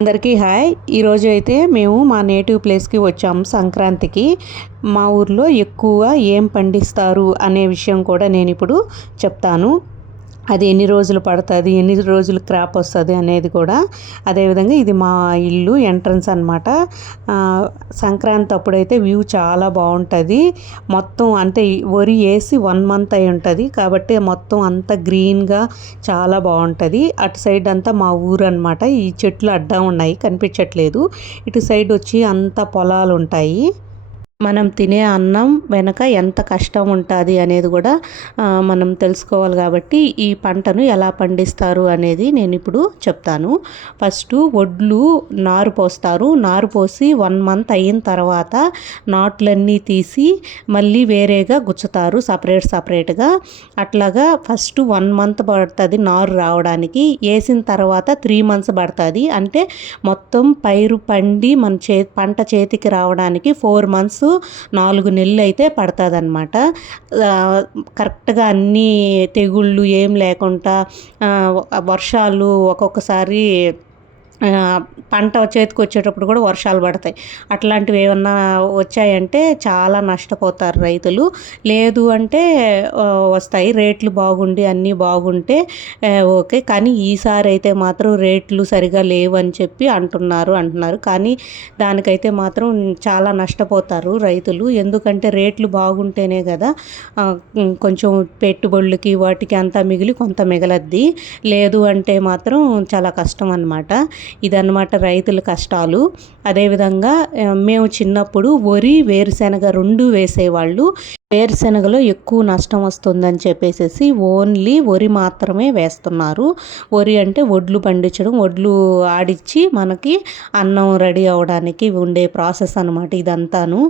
అందరికీ హాయ్. ఈరోజు అయితే మేము మా నేటివ్ ప్లేస్కి వచ్చాము సంక్రాంతికి. మా ఊర్లో ఎక్కువ ఏం పండిస్తారు అనే విషయం కూడా నేను ఇప్పుడు చెప్తాను. అది ఎన్ని రోజులు పడుతుంది, ఎన్ని రోజులు క్రాప్ వస్తుంది అనేది కూడా. అదేవిధంగా ఇది మా ఇల్లు ఎంట్రన్స్ అనమాట. సంక్రాంతి అప్పుడైతే వ్యూ చాలా బాగుంటుంది. మొత్తం అంటే వరి వేసి 1 మంత్ అయి ఉంటుంది కాబట్టి మొత్తం అంతా గ్రీన్గా చాలా బాగుంటుంది. అటు సైడ్ అంతా మా ఊరు అనమాట. ఈ చెట్లు అడ్డం ఉన్నాయి, కనిపించట్లేదు. ఇటు సైడ్ వచ్చి అంతా పొలాలు ఉంటాయి. మనం తినే అన్నం వెనక ఎంత కష్టం ఉంటుంది అనేది కూడా మనం తెలుసుకోవాలి. కాబట్టి ఈ పంటను ఎలా పండిస్తారు అనేది నేను ఇప్పుడు చెప్తాను. ఫస్ట్ వడ్లు నారు పోస్తారు. నారు పోసి 1 మంత్ అయిన తర్వాత నాట్లన్నీ తీసి మళ్ళీ వేరేగా గుచ్చుతారు, సపరేట్గా. అట్లాగా ఫస్ట్ 1 మంత్ పడుతుంది నారు రావడానికి. వేసిన తర్వాత 3 మంత్స్ పడుతుంది. అంటే మొత్తం పైరు పండి మన పంట చేతికి రావడానికి 4 మంత్స్ 4 నెలలు అయితే పడుతుంది అనమాట. కరెక్ట్గా అన్నీ తెగుళ్ళు ఏం లేకుండా వర్షాలు ఒక్కొక్కసారి పంట చేతికి వచ్చేటప్పుడు కూడా వర్షాలు పడతాయి. అట్లాంటివి ఏమన్నా వచ్చాయంటే చాలా నష్టపోతారు రైతులు. లేదు అంటే వస్తాయి, రేట్లు బాగుండి అన్నీ బాగుంటే ఓకే. కానీ ఈసారి అయితే మాత్రం రేట్లు సరిగా లేవు అని చెప్పి అంటున్నారు. కానీ దానికైతే మాత్రం చాలా నష్టపోతారు రైతులు. ఎందుకంటే రేట్లు బాగుంటేనే కదా కొంచెం పెట్టుబడులకి వాటికి అంతా మిగిలి కొంత మిగలద్ది. లేదు అంటే మాత్రం చాలా కష్టం అన్నమాట. ఇదన్నమాట రైతుల కష్టాలు. అదేవిధంగా మేము చిన్నప్పుడు వరి, వేరుశెనగ 2 వేసేవాళ్ళు. వేరుశెనగలో ఎక్కువ నష్టం వస్తుందని చెప్పేసి ఓన్లీ వరి మాత్రమే వేస్తున్నారు. వరి అంటే వడ్లు పండించడం, వడ్లు ఆడిచ్చి మనకి అన్నం రెడీ అవ్వడానికి ఉండే ప్రాసెస్ అనమాట ఇదంతాను.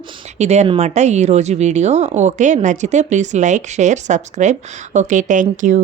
ఇదే అనమాట ఈరోజు వీడియో. ఓకే, నచ్చితే please like, share, subscribe. Okay, thank you.